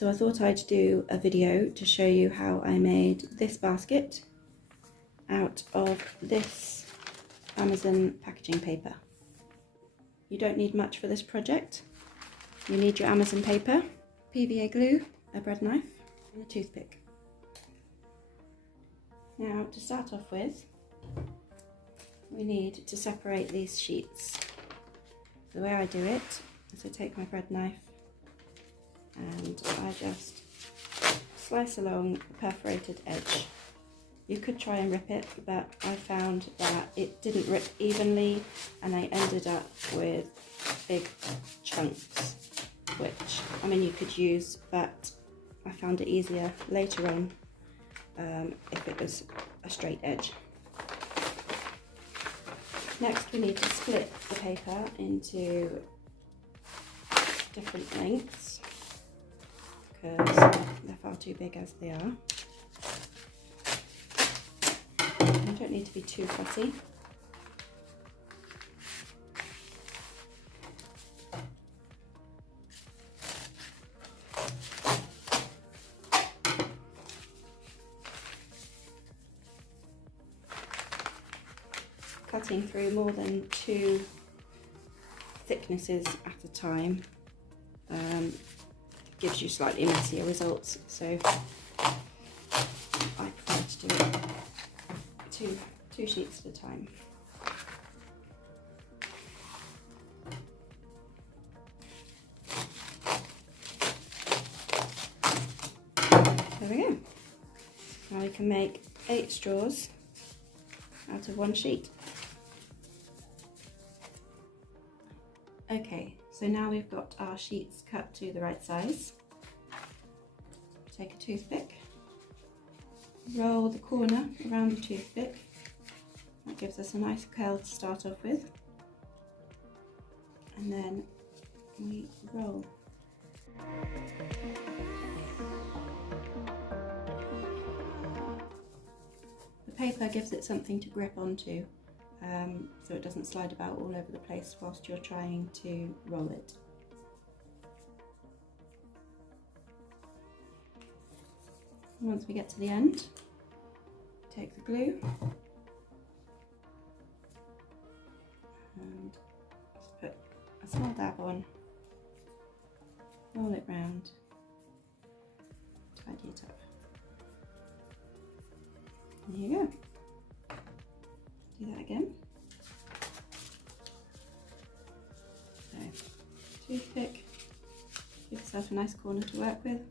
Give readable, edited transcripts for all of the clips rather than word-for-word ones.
So I thought I'd do a video to show you how I made this basket out of this Amazon packaging paper. You don't need much for this project. You need your Amazon paper, PVA glue, a bread knife and a toothpick. Now to start off with, we need to separate these sheets. The way I do it is I take my bread knife and I just slice along the perforated edge. You could try and rip it, but I found that it didn't rip evenly and I ended up with big chunks, which, I mean, you could use, but I found it easier later on if it was a straight edge. Next, we need to split the paper into different lengths because they're far too big as they are. You don't need to be too fussy. Cutting through more than two thicknesses at a time gives you slightly messier results, so I prefer to do it two sheets at a time. There we go. Now we can make 8 straws out of one sheet. Okay, so now we've got our sheets cut to the right size. Take a toothpick, roll the corner around the toothpick. That gives us a nice curl to start off with. And then we roll. The paper gives it something to grip onto, so it doesn't slide about all over the place whilst you're trying to roll it. Once we get to the end, take the glue and just put a small dab on, roll it round, tidy it up. There you go. Do that again. So, toothpick, give yourself a nice corner to work with.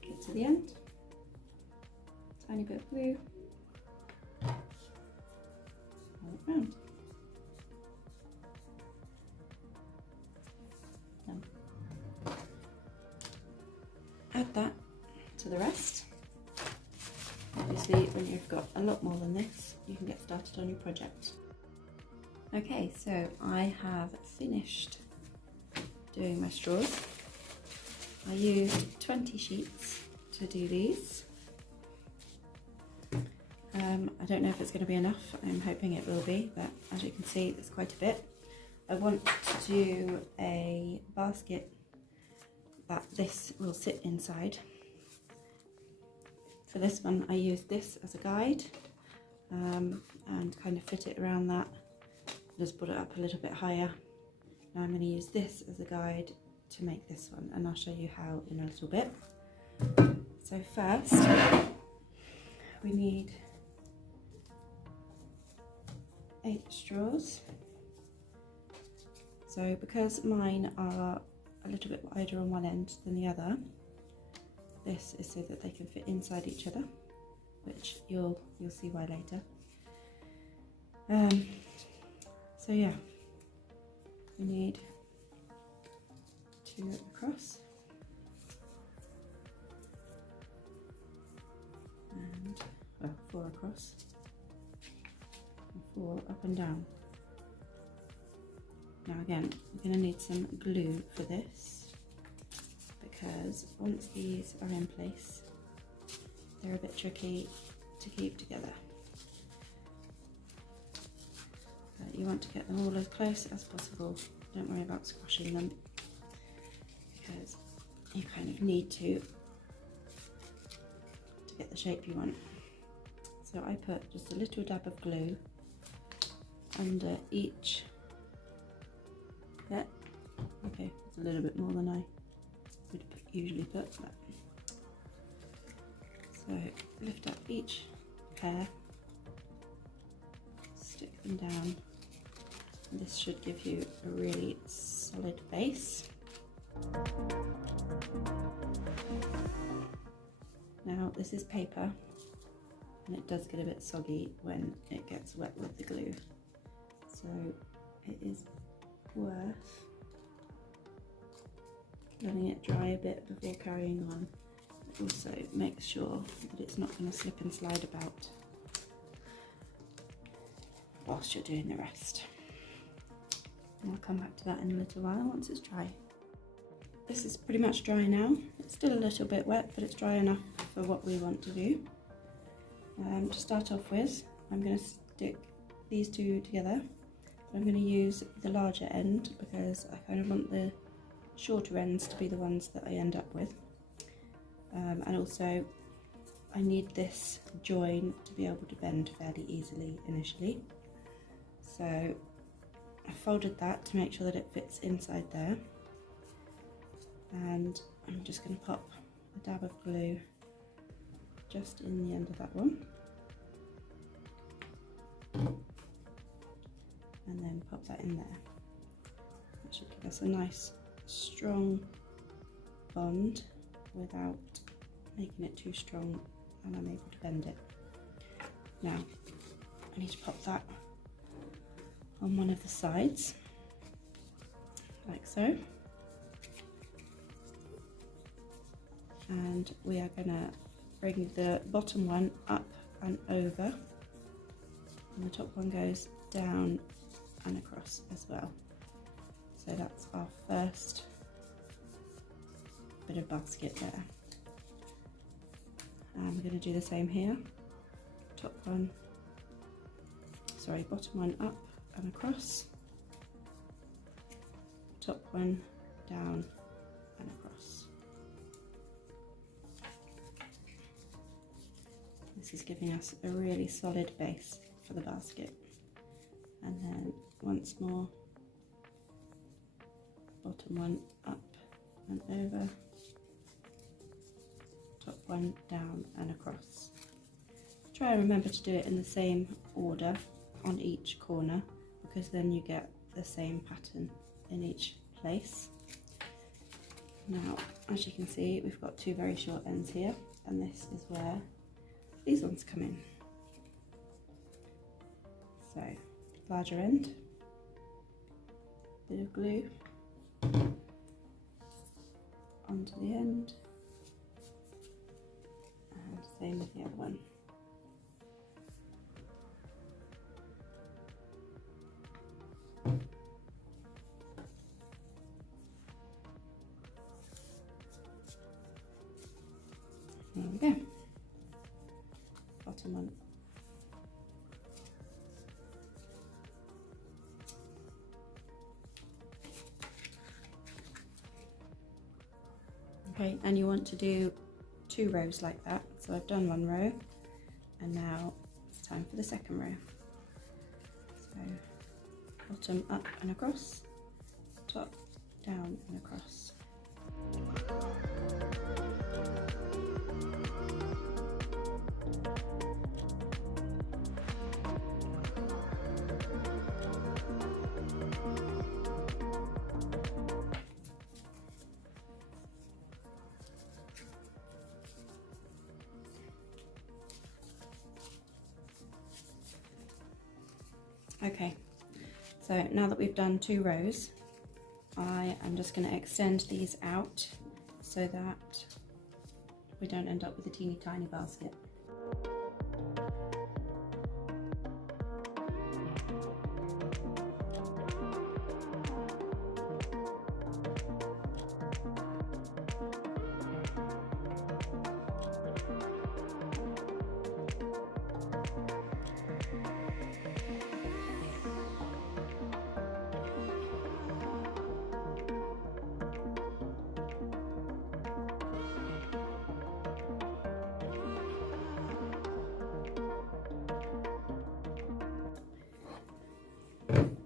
Get to the end, tiny bit of glue, roll it round. Done. Add that to the rest. Obviously, when you've got a lot more than this, you can get started on your project. Okay, so I have finished doing my straws. I used 20 sheets to do these. I don't know if it's going to be enough. I'm hoping it will be, but as you can see, there's quite a bit. I want to do a basket that this will sit inside. For this one, I used this as a guide and kind of fit it around that. Just put it up a little bit higher. Now I'm going to use this as a guide to make this one, and I'll show you how in a little bit. So first, we need 8 straws. So because mine are a little bit wider on one end than the other, this is so that they can fit inside each other, which you'll see why later. So yeah, we need 2 across and 4 across and 4 up and down. Now again, we're going to need some glue for this, because once these are in place, they're a bit tricky to keep together. But you want to get them all as close as possible Don't worry about squashing them, because you kind of need to get the shape you want. So I put just a little dab of glue under each bit. Okay, it's a little bit more than I would usually put. But. So lift up each pair, stick them down. This should give you a really solid base. Now this is paper, and it does get a bit soggy when it gets wet with the glue. So it is worth letting it dry a bit before carrying on. Also make sure that it's not going to slip and slide about whilst you're doing the rest. And I'll come back to that in a little while once it's dry. This is pretty much dry now. It's still a little bit wet, but it's dry enough for what we want to do. To start off with, I'm going to stick these two together. I'm going to use the larger end because I kind of want the shorter ends to be the ones that I end up with. And also I need this join to be able to bend fairly easily initially. So I folded that to make sure that it fits inside there. And I'm just going to pop a dab of glue just in the end of that one. And then pop that in there. That should give us a nice strong bond without making it too strong, and I'm able to bend it. Now I need to pop that on one of the sides, like so. And we are going to bring the bottom one up and over, and the top one goes down and across as well. So that's our first bit of basket there. And we're going to do the same here. Bottom one up and across, top one down and across. This is giving us a really solid base for the basket. And then once more, bottom one up and over, top one down and across. Try and remember to do it in the same order on each corner, because then you get the same pattern in each place. Now, as you can see, we've got two very short ends here, and this is where these ones come in. So, larger end, bit of glue onto the end, and same with the other one. There we go. Bottom one. Okay, and you want to do 2 rows like that. So I've done 1 row, and now it's time for the second row. So bottom up and across, top down and across. Okay, so now that we've done 2 rows, I am just going to extend these out so that we don't end up with a teeny tiny basket.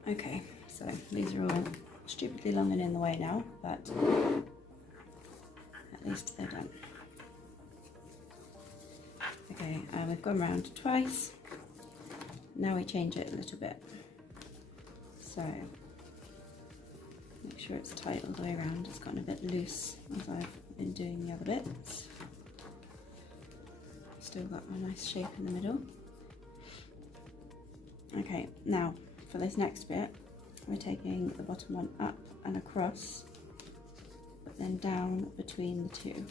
Okay, so these are all stupidly long and in the way now, but at least they're done. Okay, we've gone round twice. Now we change it a little bit. So make sure it's tight all the way around. It's gotten a bit loose as I've been doing the other bits. Still got a nice shape in the middle. Okay, now for this next bit, we're taking the bottom one up and across, but then down between the two.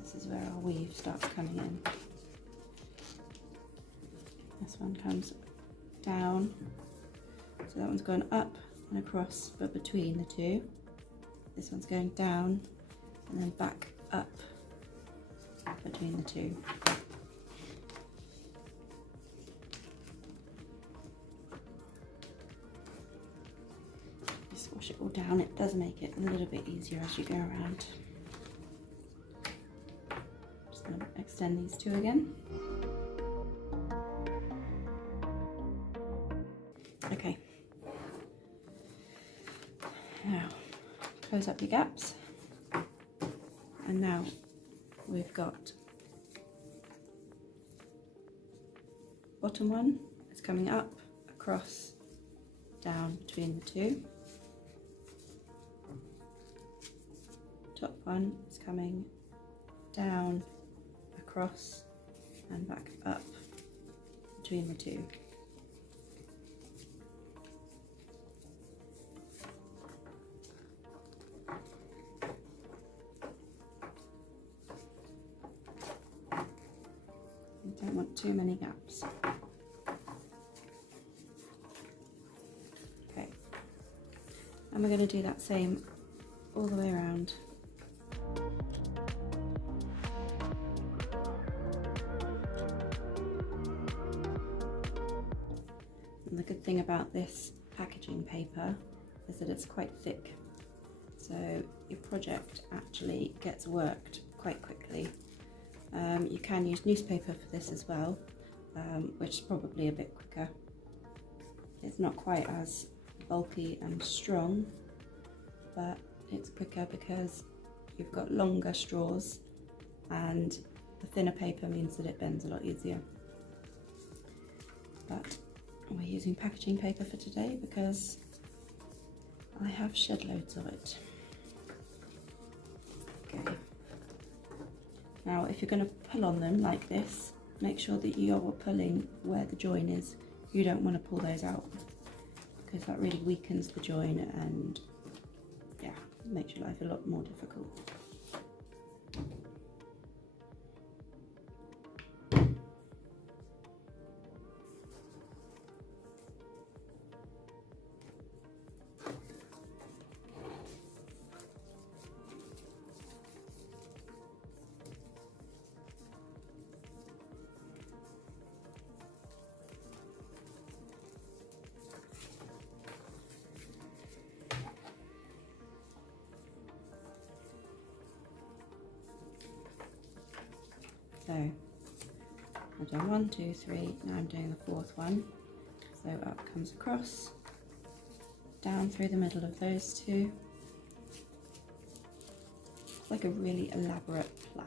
This is where our weave starts coming in. This one comes down, so that one's gone up and across, but between the two. This one's going down and then back up between the two. Squash it all down. It does make it a little bit easier as you go around. Just going to extend these two again. Okay. Now close up your gaps, and now we've got bottom one is coming up, across, down between the two. Top one is coming down, across, and back up between the two. You don't want too many gaps. Okay, and we're going to do that same all the way around. And the good thing about this packaging paper is that it's quite thick, so your project actually gets worked quite quickly. You can use newspaper for this as well, which is probably a bit quicker. It's not quite as bulky and strong, but it's quicker because you've got longer straws, and the thinner paper means that it bends a lot easier. But we're using packaging paper for today because I have shed loads of it. Okay. Now if you're going to pull on them like this, make sure that you're pulling where the join is. You don't want to pull those out because that really weakens the join and yeah, makes your life a lot more difficult. So I've done 1, 2, 3, now I'm doing the fourth one. So up comes across, down through the middle of those two. It's like a really elaborate plait.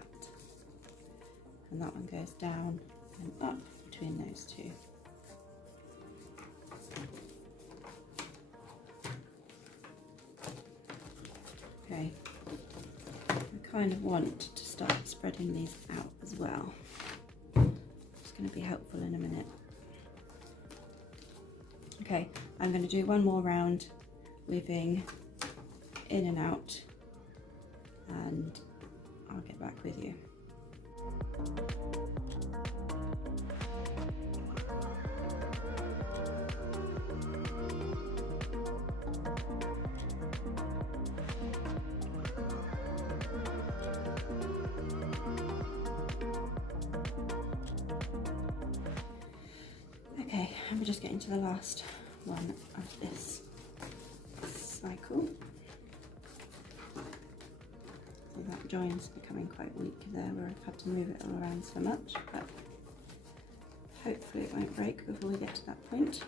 And that one goes down and up between those two. Okay, I kind of want to start spreading these out as well. It's going to be helpful in a minute. Okay, I'm going to do one more round weaving in and out, and I'll get back with you. Okay, and we're just getting to the last one of this cycle. So that join's becoming quite weak there where I've had to move it all around so much, but hopefully it won't break before we get to that point.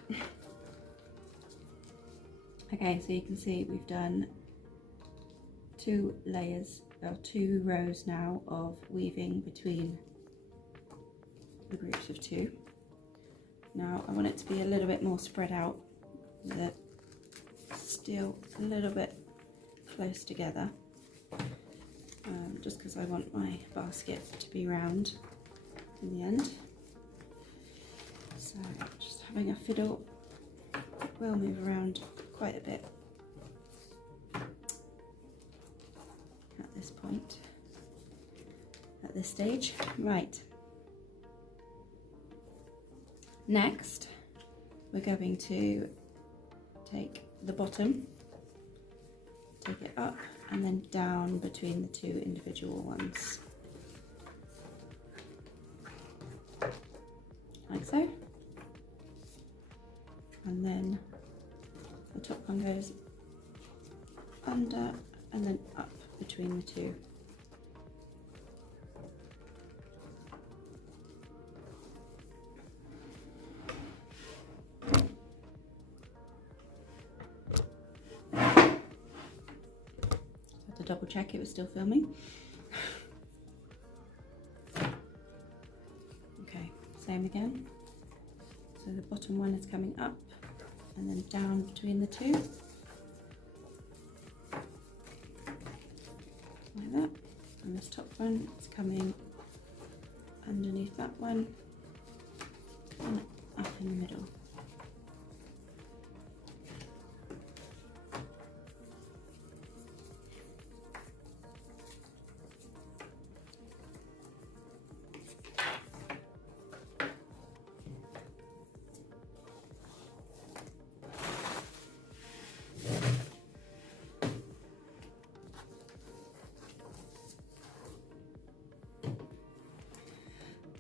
Okay, so you can see we've done 2 layers, or 2 rows now of weaving between the groups of 2. Now I want it to be a little bit more spread out, still a little bit close together, just because I want my basket to be round in the end. So just having a fiddle, will move around quite a bit at this point, at this stage. Right, next we're going to take the bottom, take it up and then down between the 2 individual ones, like so, and then the top one goes under and then up between the 2. To double check it was still filming. Okay, same again. So the bottom one is coming up and then down between the 2, like that. And this top one is coming underneath that one and up in the middle.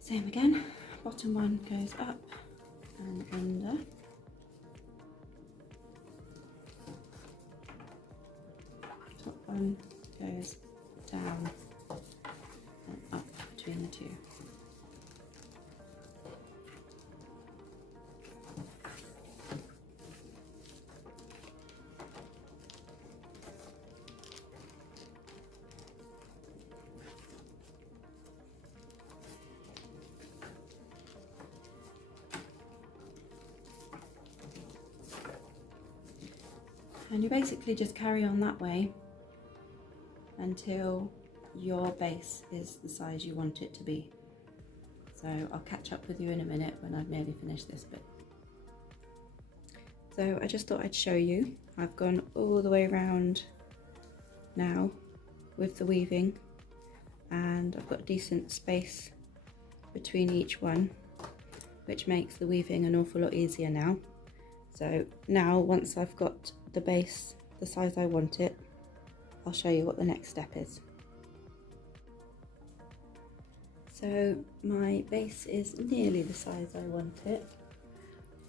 Same again, bottom one goes up and under. Top one goes down and up between the 2. And you basically just carry on that way until your base is the size you want it to be. So I'll catch up with you in a minute when I've nearly finished this bit. So I just thought I'd show you. I've gone all the way around now with the weaving, and I've got decent space between each one, which makes the weaving an awful lot easier now. So now, once I've got the base the size I want it, I'll show you what the next step is. So my base is nearly the size I want it.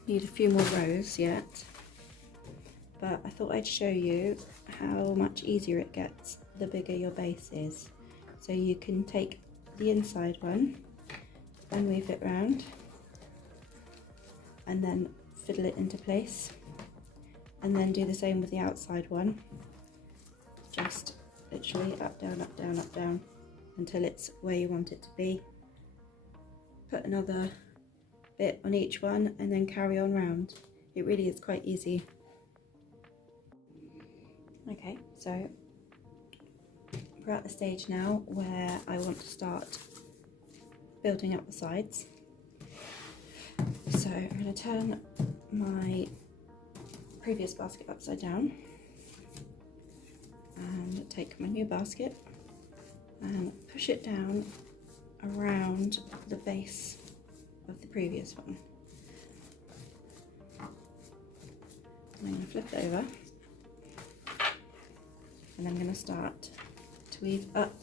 Need a few more rows yet, but I thought I'd show you how much easier it gets the bigger your base is. So you can take the inside one and weave it round and then fiddle it into place, and then do the same with the outside one. Just literally up, down, up, down, up, down until it's where you want it to be. Put another bit on each one and then carry on round. It really is quite easy. Okay, so we're at the stage now where I want to start building up the sides. So I'm going to turn my previous basket upside down and take my new basket and push it down around the base of the previous one. And I'm going to flip it over and I'm going to start to weave up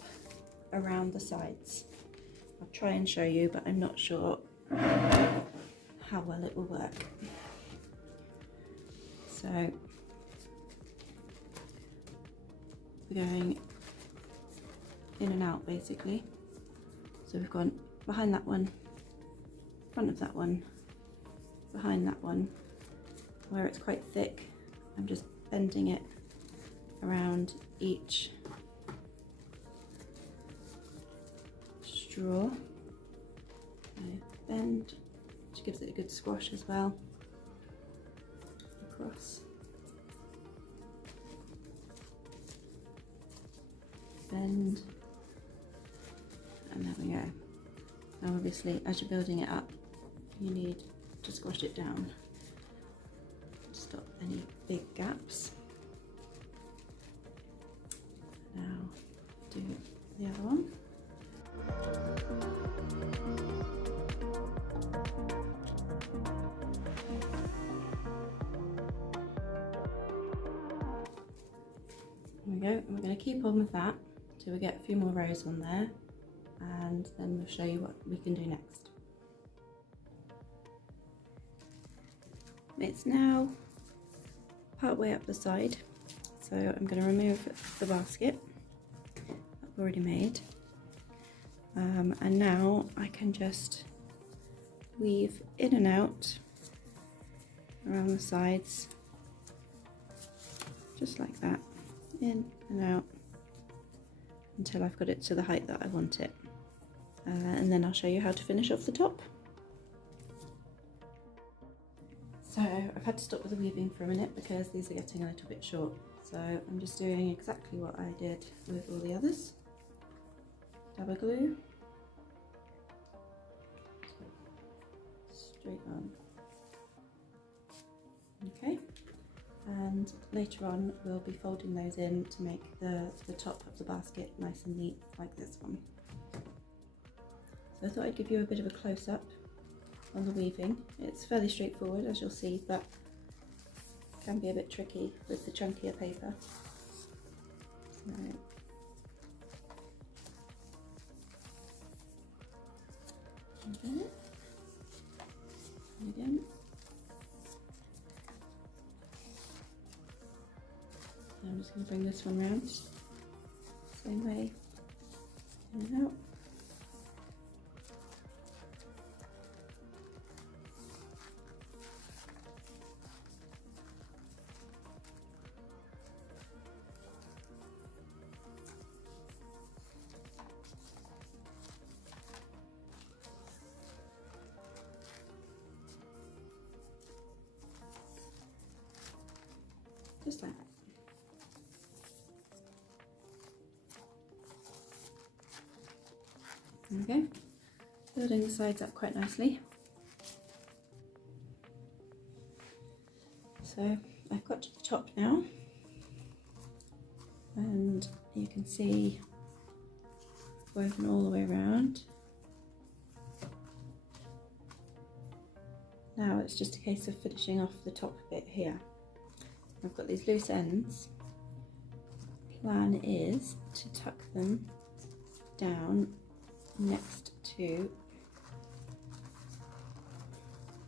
around the sides. I'll try and show you, but I'm not sure how well it will work. So we're going in and out basically. So we've gone behind that one, front of that one, behind that one, where it's quite thick. I'm just bending it around each straw. Bend, which gives it a good squash as well. Across. Bend. And there we go. Now obviously as you're building it up, you need to squash it down to stop any big gaps. Now do the other one. There we go, and we're going to keep on with that till we get a few more rows on there, and then we'll show you what we can do next. It's now part way up the side, so I'm going to remove the basket that I've already made, and now I can just weave in and out around the sides, just like that, in and out until I've got it to the height that I want it, and then I'll show you how to finish off the top. So I've had to stop with the weaving for a minute because these are getting a little bit short, so I'm just doing exactly what I did with all the others. Double glue, straight on. Okay, and later on we'll be folding those in to make the top of the basket nice and neat like this one. So I thought I'd give you a bit of a close-up on the weaving. It's fairly straightforward, as you'll see, but can be a bit tricky with the chunkier paper. So again, and again. I'm just going to bring this one round, same way, in and out. Just like that. Okay, building the sides up quite nicely. So I've got to the top now, and you can see woven all the way around. Now it's just a case of finishing off the top bit here. I've got these loose ends. Plan is to tuck them down next to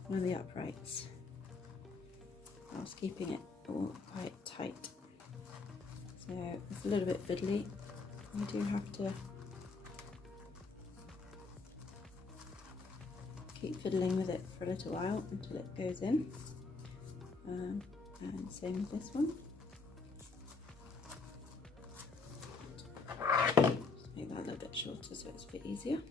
one of the uprights, whilst keeping it all quite tight. So it's a little bit fiddly. You do have to keep fiddling with it for a little while until it goes in. And same with this one. Just make that a little bit shorter so it's a bit easier.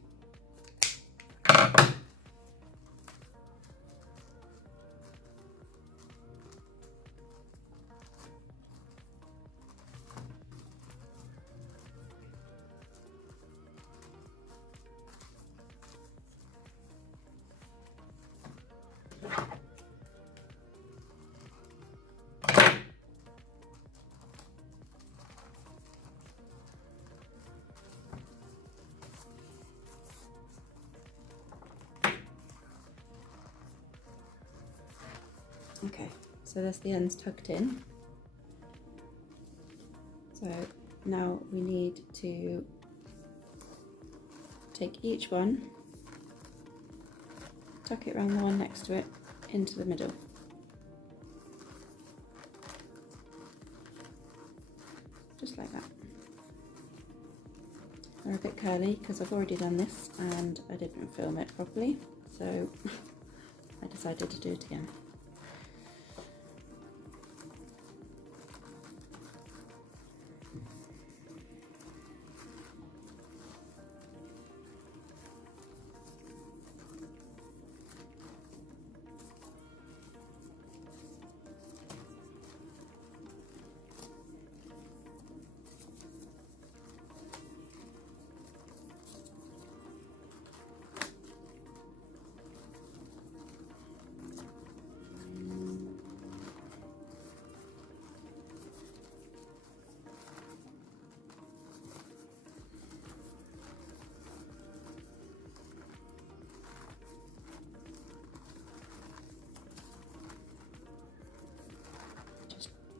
Okay, so there's the ends tucked in. So now we need to take each one, tuck it around the one next to it into the middle. Just like that. They're a bit curly because I've already done this and I didn't film it properly, so I decided to do it again.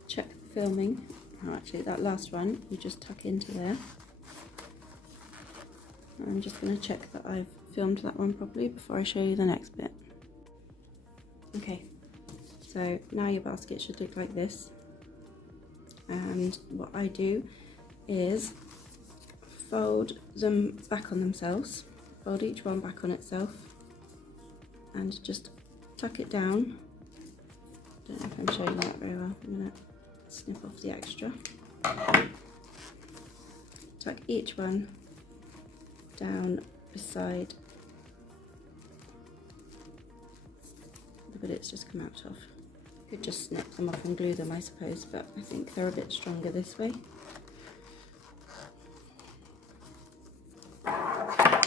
Check the filming. Oh, actually that last one you just tuck into there. I'm just going to check that I've filmed that one properly before I show you the next bit. Okay, so now your basket should look like this, and what I do is fold them back on themselves, fold each one back on itself, and just tuck it down. Don't know if I'm showing that very well. I'm going to snip off the extra. Tuck each one down beside the bit it's just come out of. Could just snip them off and glue them, I suppose, but I think they're a bit stronger this way. Like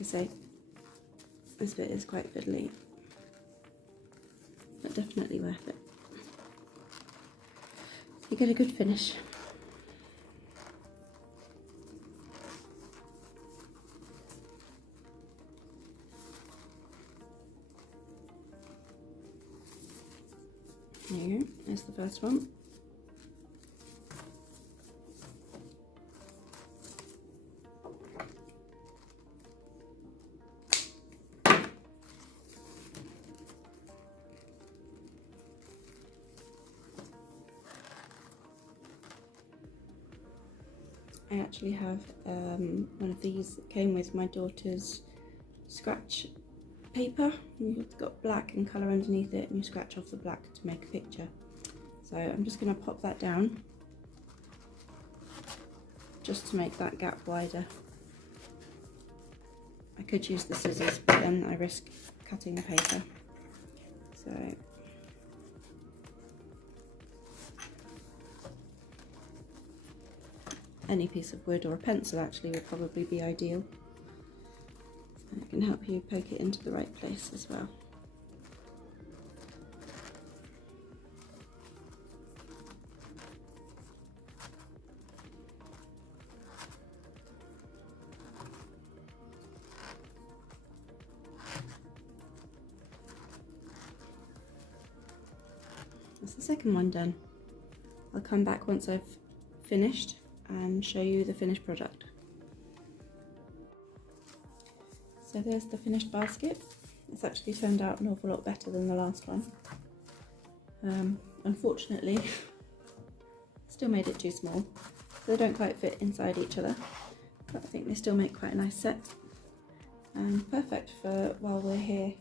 I say, this bit is quite fiddly, but definitely worth it. You get a good finish. There you go, there's the first one. I actually have one of these that came with my daughter's scratch paper. You've got black and colour underneath it, and you scratch off the black to make a picture. So I'm just going to pop that down just to make that gap wider. I could use the scissors, but then I risk cutting the paper. So any piece of wood or a pencil actually would probably be ideal. And it can help you poke it into the right place as well. That's the second one done. I'll come back once I've finished and show you the finished product. So there's the finished basket. It's actually turned out an awful lot better than the last one. Unfortunately, still made it too small. So they don't quite fit inside each other, but I think they still make quite a nice set. And perfect for while we're here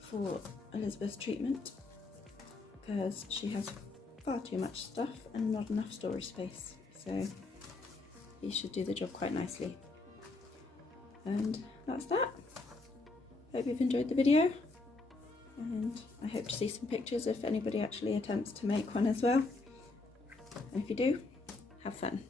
for Elizabeth's treatment, because she has far too much stuff and not enough storage space, so these should do the job quite nicely. And that's that. Hope you've enjoyed the video, and I hope to see some pictures if anybody actually attempts to make one as well. And if you do, have fun.